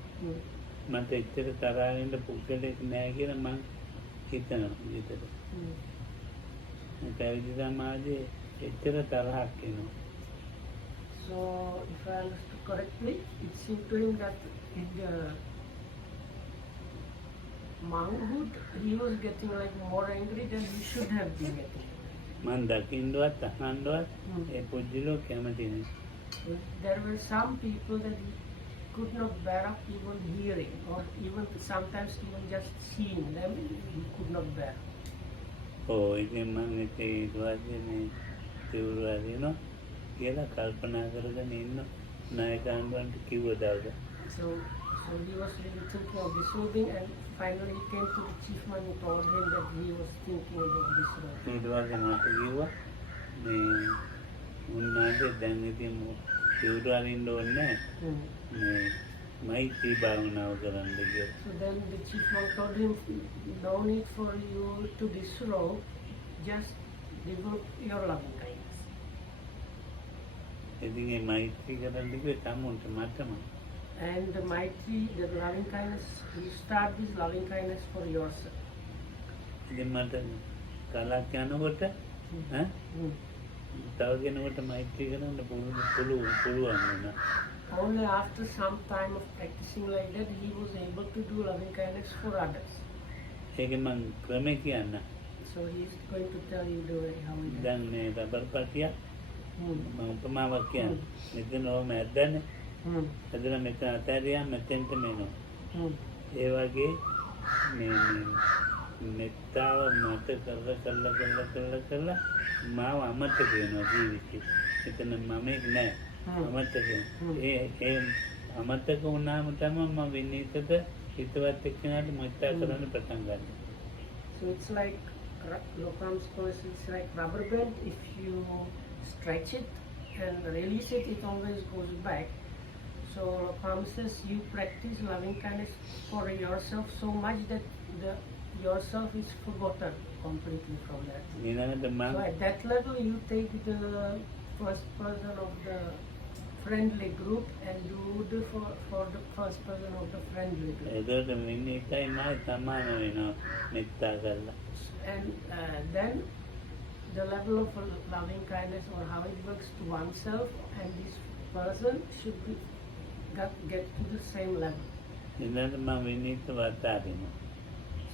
මට එච්චර තරහ වෙන්න පුද්ගලෙක් නෑ කියලා මං හිතනවා විතර. පැවිදි සමාජයේ එච්චර තරහක් එනවා. So if I understood correctly, it seemed to him that in the monkhood, he was getting like more angry than he should have been getting. මං දකින්නවත් අහන්නවත් ඒ පුද්ගලෝ කැමති නෑ. There were some people that he could not bear up even hearing, or even sometimes even just seeing them, he could not bear. ඔව් ඉතින් මං ඉතින් ඊට පස්සේ මේ සිවුරු අරිනවා කියලා කල්පනා කරගෙන ඉන්න නායකයන්ට කිව්ව දවස. So he was really thinking of disrobing, and finally he came to the chief man and told him that he was thinking about disrobing. ඊට පස්සේ මට කිව්වා මේ උන්නාගේ දැන් ඉතින් සිවුරු අරින්න ඕනේ නෑ. මේ මෛත්‍රී භාවනාව කරන්න කියලා. So then the chief monk told him, no need for you to disrobe, just develop your loving kindness. ඉතින් ඒ මෛත්‍රී කරන්න කිව්වේ තමුන්ට මටම. And the Maitri, the loving kindness, you start this loving kindness for yourself. ඉතින් මට කලක් යනකොට තව කෙනෙකුට මෛත්‍රී කරන්න පුළුවන් වුණා. Only after some time of practicing like that, he was able to do loving kindness for others. ඒක මං ක්‍රමේ කියන්න. So he is going to tell you the way how he does. දැන් මේ රබර් පටියක් මම උපමාවක් කියන්න. මෙතන ඕම ඇද්දන්නේ. ඇදලා මෙතන අතහැරියා මෙතෙන්ට මෙනවා. ඒ වගේ මේ මෙත්තාව මත කරලා මාව අමතක වෙනවා ජීවිතේ. එතන මමෙක් නෑ. අමතක. ඒ අමතක වුණාම තමයි මම විනීතද හිතවත් එක්කෙනාට මෙත්තා කරන්න පටන් ගන්නවා. So it's like Lokam's course, it's like rubber band. If you stretch it and release it, it always goes back. So Lokam says you practice loving kindness for yourself so much that yourself is forgotten completely from that. So at that level, you take the first person of the friendly group and do the for the first person of the friendly group. And then the level of loving kindness, or how it works to oneself and this person, should be get to the same level.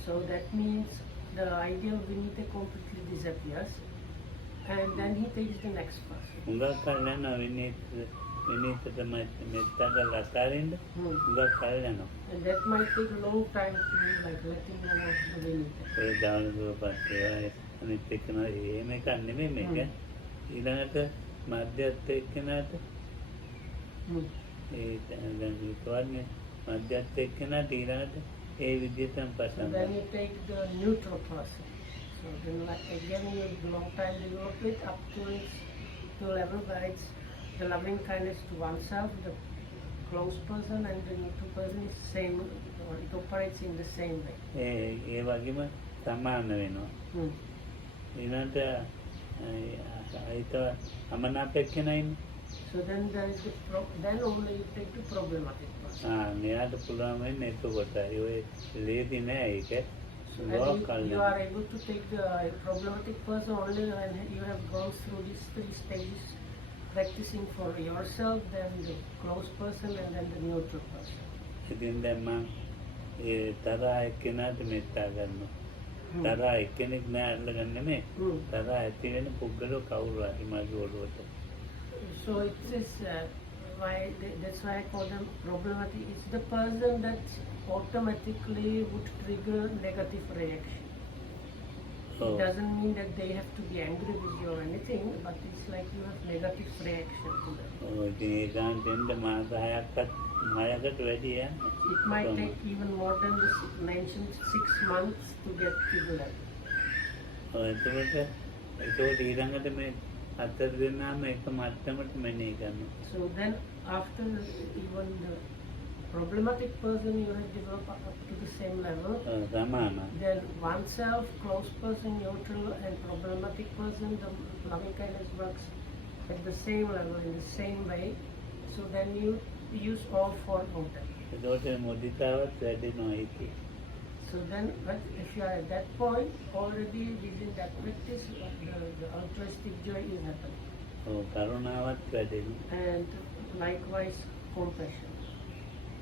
So that means the ideal Vinita completely disappears, and then he takes the next person. And that might take a long time to be like letting go of the Vinita. ඊළඟට මධ්‍යස්ථ එක්කෙනාට ඒ දැන් විතරන්නේ මධ්‍යස්ථ එක්කෙනාට ඊළඟට ඒ විදිහටම පටන් Then you take the neutral person. So then like again you long time develop it up to its to level where it's the loving kindness to oneself, the close person, and the neutral person is same, or it operates in the same way. ඒ වගේම සමාන වෙනවා. ඊළඟට අමනාප එක්කෙනා ඉන්නේ. So then there is then only you take the problematic person. මෙයාට පුළුවන් වෙන්නේ එතකොටයි. ඔය ලේදි නෑ ඒක. So you are able to take the problematic person only when you have gone through these 3 stages, practicing for yourself, then the close person, and then the neutral person. ඉතින් දැන් මම ඒ තරහ එක්කෙනාට මෙත්තා කරනවා. තරහ එක්කෙනෙක් නෑ අල්ලගන්න නෙමෙයි. තරහ ඇති වෙන පුද්ගලෝ කවුරු හරි මගේ ඔළුවට. So it is that's why I call them problematic. It's the person that automatically would trigger negative reaction. It doesn't mean that they have to be angry with you or anything, but it's like you have negative reaction to them. It might take even more than the mentioned 6 months to get to the level. එතකොට ඊළඟට මේ හතර දෙනාම එක මට්ටමට මෙනෙහි කරනවා. So then after even the problematic person you have developed up to the same level, සමානයි. then oneself, close person, neutral and problematic person, the loving kindness works at the same level in the same way. So then you use all four of them. ඒකට මුදිතාවත් වැඩෙනවා ඒකේ. So then, but if you are at that point, already within that practice, the altruistic joy is happening. ඔව් කරුණාවත් වැඩෙනවා. And likewise, compassion.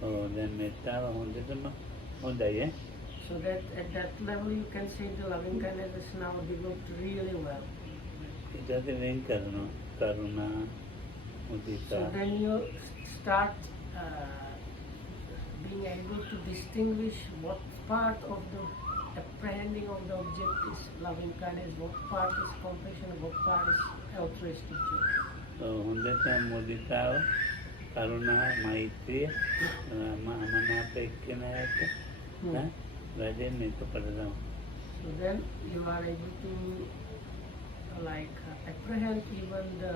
ඔව් දැන් මෙත්තාව හොඳටම හොඳයි ඈ. So that at that level, you can say the loving kindness is now developed really well. ඊට පස්සේ වෙන් කරනවා කරුණා So මුදිතා. then you start being able to distinguish what part of the apprehending of the object is loving kindness, what part is compassion, what part is altruistic joy. හොඳට මුදිතාව කරුණා මෛත්‍රිය මනාප එක්කෙනාට වැඩෙන්නේ එතකොට තමයි. So then you are able to apprehend even the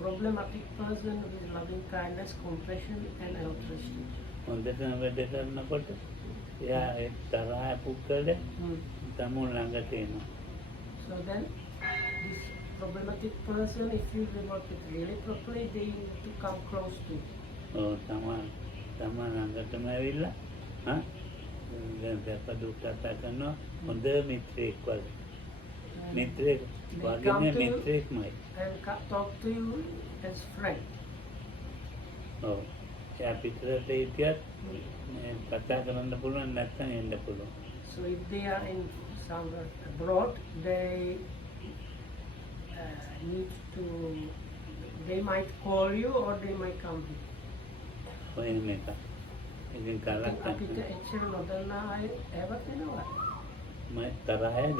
problematic person with loving kindness, compassion and altruistic. හොඳටම වැඩ කරනකොට එයා ඒ තරහ පුක්කල තමුන් ළඟට එනවා. So then this problematic person, if you develop it really properly, they need to come close to you. ඔව් තමා ළඟටම ඇවිල්ලා දැන් දැප දුක් කතා කරනවා හොඳ මිත්‍රයෙක් වගේ. මිත්‍රයෙක් වගේ මිත්‍රයෙක්මයි. And talk to you as friend. ඔව් එයා පිටරට හිටියත් කතා කරන්න පුළුවන් නැත්නම් එන්න පුළුවන්. So if they are in somewhere abroad, they they might call you or they might come here. ඔය මේක. ඉතින් කලක් අපිට එච්චර නොදන්නා අය ඒවත් වෙනවා. මම තරහයද?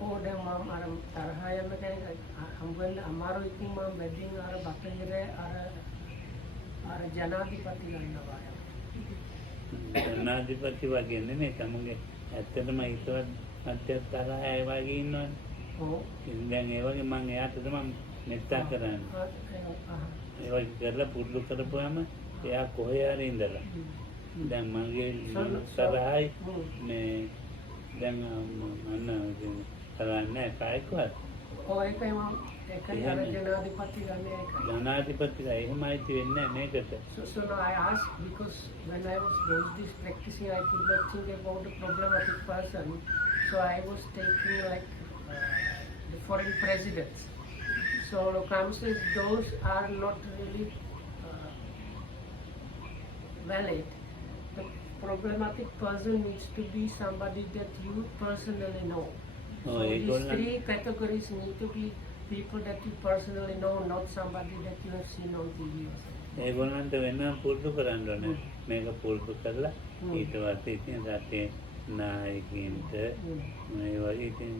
ඕ දැන් මම අර තරහ යන කෙනෙක් හම්බෙන්න අමාරු ඉතින් මම මැදින් අර බටහිර අර ජනාධිපති ගන්නවා. ජනාධිපති වගේ නෙමෙයි තමගේ ඇත්තටම හිතවත් මැදට තරහ අය වගේ ඉන්නවනේ. ඔව්. ඉතින් දැන් ඒ වගේ මම එයාට තමයි මෙත්තා කරන්නේ. ඒ වගේ කරලා පුරුදු කරපුවාම එයා කොහේ හරි ඉඳලා දැන් මගේ තරහයි මේ දැන් මම කරන්නේ කායිකවත්. ඔව් ඒකයි මම ඒකයි අර ජනාධිපති ගන්න එකයි. ජනාධිපතිලා එහෙමයි වෙන්නේ මේකට. So now I asked because when I was those days practicing, I could not think about the problematic person. So I was taking the foreign presidents. So circumstances, those are not really valid. The problematic person needs to be somebody that you personally know. So these three categories need to be people that you personally know, not somebody that you have seen on TV or something. ඒගොල්ලන්ට වෙන පුරුදු කරන්න ඕනේ. මේක පුරුදු කරලා ඊට පස්සේ ඉතින් රටේ නායකයින්ට මේ වගේ ඉතින්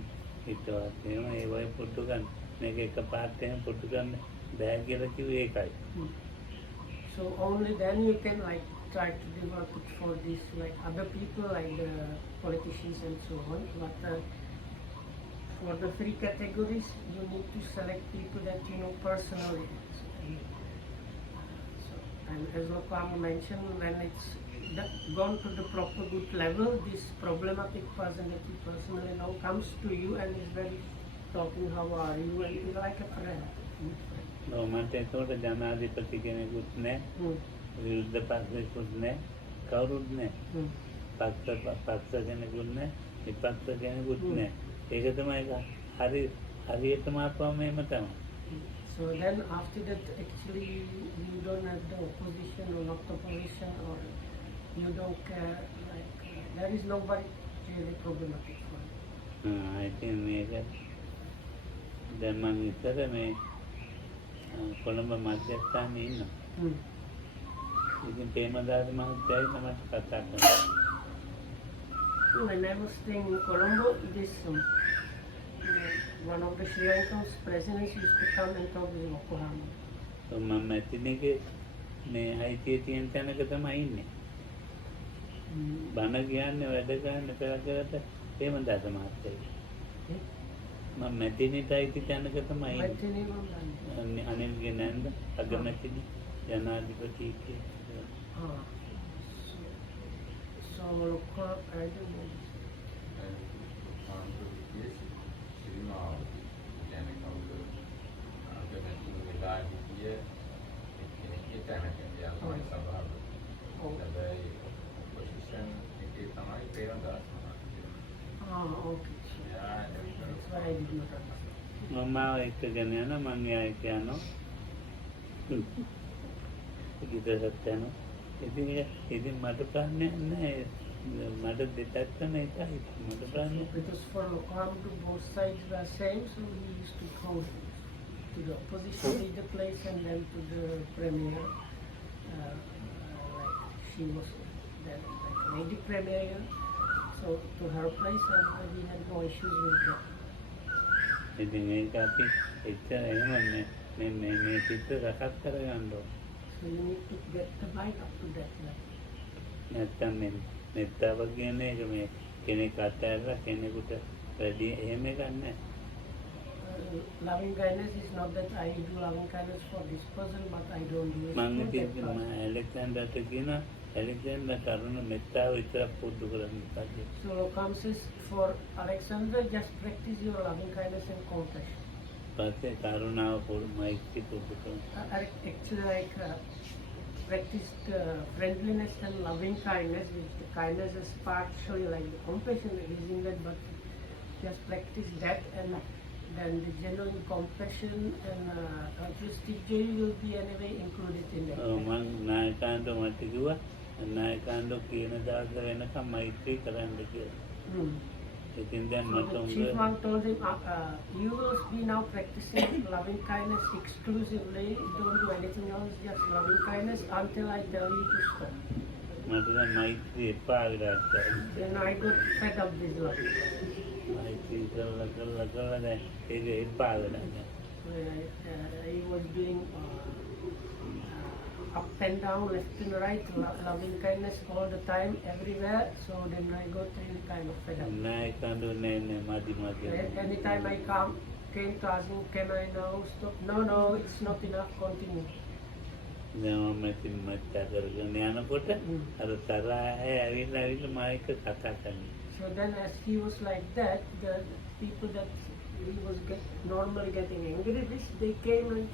ඊට පස්සේ ඒ වගේ පුරුදු ගන්න. මේක එකපාරට එහෙම පුරුදු ගන්න බෑ කියලා කිව්වේ ඒකයි. So only then you can try to develop it for this other people like the politicians and so on. But for the three categories, you need to select people that you know personally. And as Lokama mentioned, when it's gone to the proper good level, this problematic person that you personally know comes to you and is very talking, how are you, and is like a friend. මට ඒකට ජනාධිපති කෙනෙකුත් නැහැ, විරුද්ධ පක්ෂෙකුත් නැහැ, කවුරුත් නැහැ. පක්ෂ කෙනෙකුත් නැහැ, විපක්ෂ කෙනෙකුත් නැහැ. ඒක තමයි හරියටම ආපුවම එහෙම තමයි. So then after that, actually, you don't have the opposition or not opposition, or you don't care. There is nobody really problematic for you. I think මේක දැන් මම ඉතර මේ කොළඹ මධ්‍යස්ථානයේ ඉන්නවා. ඉතින් ප්‍රේමදාස මහත්තයයි තමයි කතා කරන්නේ. When I was staying in Colombo, this one of the Sri Lankan's presidents used to come and talk with Yokohama. So මම ඇතිනේගේ මේ අයිතිය තියෙන තැනක තමයි ඉන්නේ. බණ කියන්නේ වැඩ ගන්න පෙරකරට ප්‍රේමදාස මහත්තයයි. මම මැතිනිට අයිති තැනක තමයි ඉන්නේ. Metheny Mamdani. අනිල්ගේ නැන්ද අගමැතිනි ජනාධිපති කියලා. Ah. So local, I don't know. Ah, okay. That's why I did not understand. මම එක්කගෙන යන මං එයාට යනවා. ඉතින් යනවා. ඉතින් මට ප්‍රශ්නයක් නැහැ. මට දෙටක් කරන එකයි මට ප්‍රශ්නයක්. Because for Lokam to both sides were same, so he used to go to the opposition leader place and then to the premier. Like she was then like lady premier, so to her place, and we had no issues with that. ඉතින් ඒක අපි එච්චර එහෙම මේ චිත්‍ර රසත් කරගන්න ඕන. So you need to get the mind up to that level. නැත්තම් මේ මෙත්තාව කියන්නේ ඒක මේ කෙනෙක් අත්හැරලා කෙනෙකුට වැඩි එහෙම එකක් නැහැ. Loving kindness is not that I do loving kindness for this person, but I don't do it මම for that ඉතින් person. ඇලෙක්සැන්ඩර්ට කියන ඇලෙක්සැන්ඩර් කරුණ මෙත්තාව විතරක් පුරුදු කරන්න කලින්. So Lokam says for Alexander, just practice your loving kindness and compassion. පස්සේ කරුණාව මෛත්‍රී පුරුදු කරන්න. Actually, like practice friendliness and loving kindness, which the kindness is partially like the compassion is in that, but just practice that, and then the genuine compassion and altruistic joy will be anyway included in that. මං නායකාන්ට මට කිව්වා නායකාන්ට කියන දාස වෙනකම් මෛත්‍රී කරන්න කියලා. ඉතින් දැන් මට So the chief monk told him, you will be now practicing loving kindness exclusively, don't do anything else, just loving kindness until I tell you to stop. මට දැන් මෛත්‍රී එපා වෙලා ඉතින්. Then I got fed up with love. මෛත්‍රී කරලා දැන් ඒක එපා වෙලා දැන්. He was doing up and down, left and right, loving kindness all the time, everywhere. So then I got really kind of fed up. නායකාන්ට නෑ මදි. Anytime I came to ask him, can I now stop? No, it's not enough, continue. දැන් මම ඉතින් මත්තා කරගෙන යනකොට අර තරහේ ඇවිල්ලා මම එක කතා කරනවා. So then as he was like that, the people that he was normally getting angry with, they came and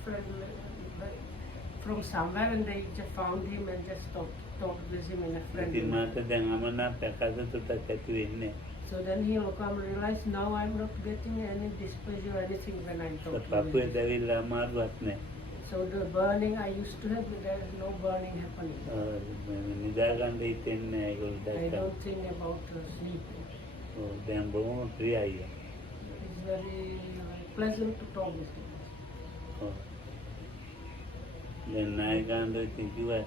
from somewhere and they just found him and just talked with him in a friendly ඉතින් way. මට දැන් අමනාප කසතුටක් ඇති වෙන්නේ. So then he will come and realize, now I'm not getting any displeasure or anything when I'm talking පපුවේ with him. දැවිලා අමාරුවක් නැහැ. So the burning I used to have, there is no burning happening. නිදාගන්න හිතෙන්නේ නැහැ ඒගොල්ලෝ I දැක්කම. don't think about sleeping. දැන් බොහොම ප්‍රියයි. It's very pleasant to talk with him. දැන් නායකාන්ට ඉතින් කිව්වා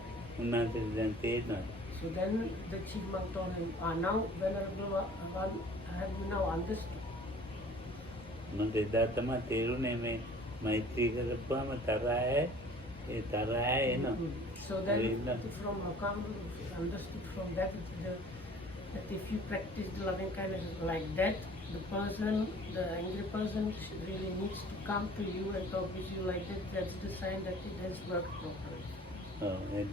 උන්වහන්සේ දැන් තේරෙනවා. So then the chief monk told him, now Venerable One, have you now understood? මට එදා තමයි තේරුනේ මේ මෛත්‍රී කරපුවාම තරහේ එනවා. So then from Lokam understood from that that if you practice the loving kindness like that, the angry person really needs to come to you and talk with you like that. That's the sign that it has worked properly.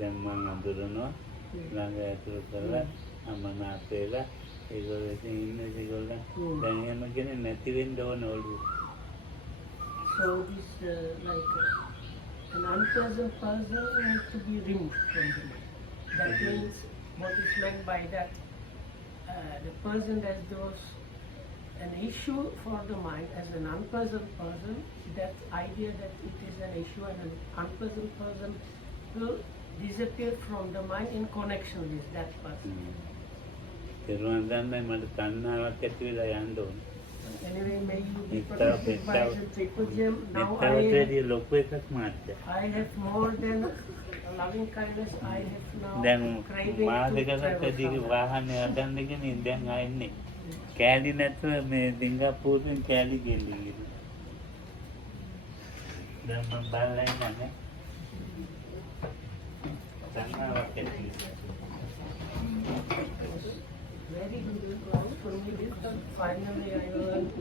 දැන් මම අඳුරනවා ළඟ ඇතුළු කරලා අමනාප වෙලා ඒගොල්ලෝ ඉතින් ඉන්නේ ඒගොල්ලෝ දැන් එහෙම කෙනෙක් නැති වෙන්න ඕන ඔළුව. So this an unpleasant person needs to be removed from the mind. That means what is meant by that, the person that was an issue for the mind as an unpleasant person, that idea that it is an issue and an unpleasant person will disappear from the mind in connection with that person. තේරුම් ගන්නයි මට තණ්හාවක් ඇති වෙලා යන්න ඕන. Anyway, may you be protected by the triple gem. Now I have more than loving kindness. I have now දැන් craving මාසෙකට to travel දිග somewhere. වාහනේ හදන්නගෙන දැන් ආන්නේ කෑලි නැතුව මේ සිංගප්පූරුවෙන් කෑලි ගෙල්ලගෙන දැන් මම බලලා ඉන්නේ තණ්හාවක් ඇති Very good. For me, finally I learned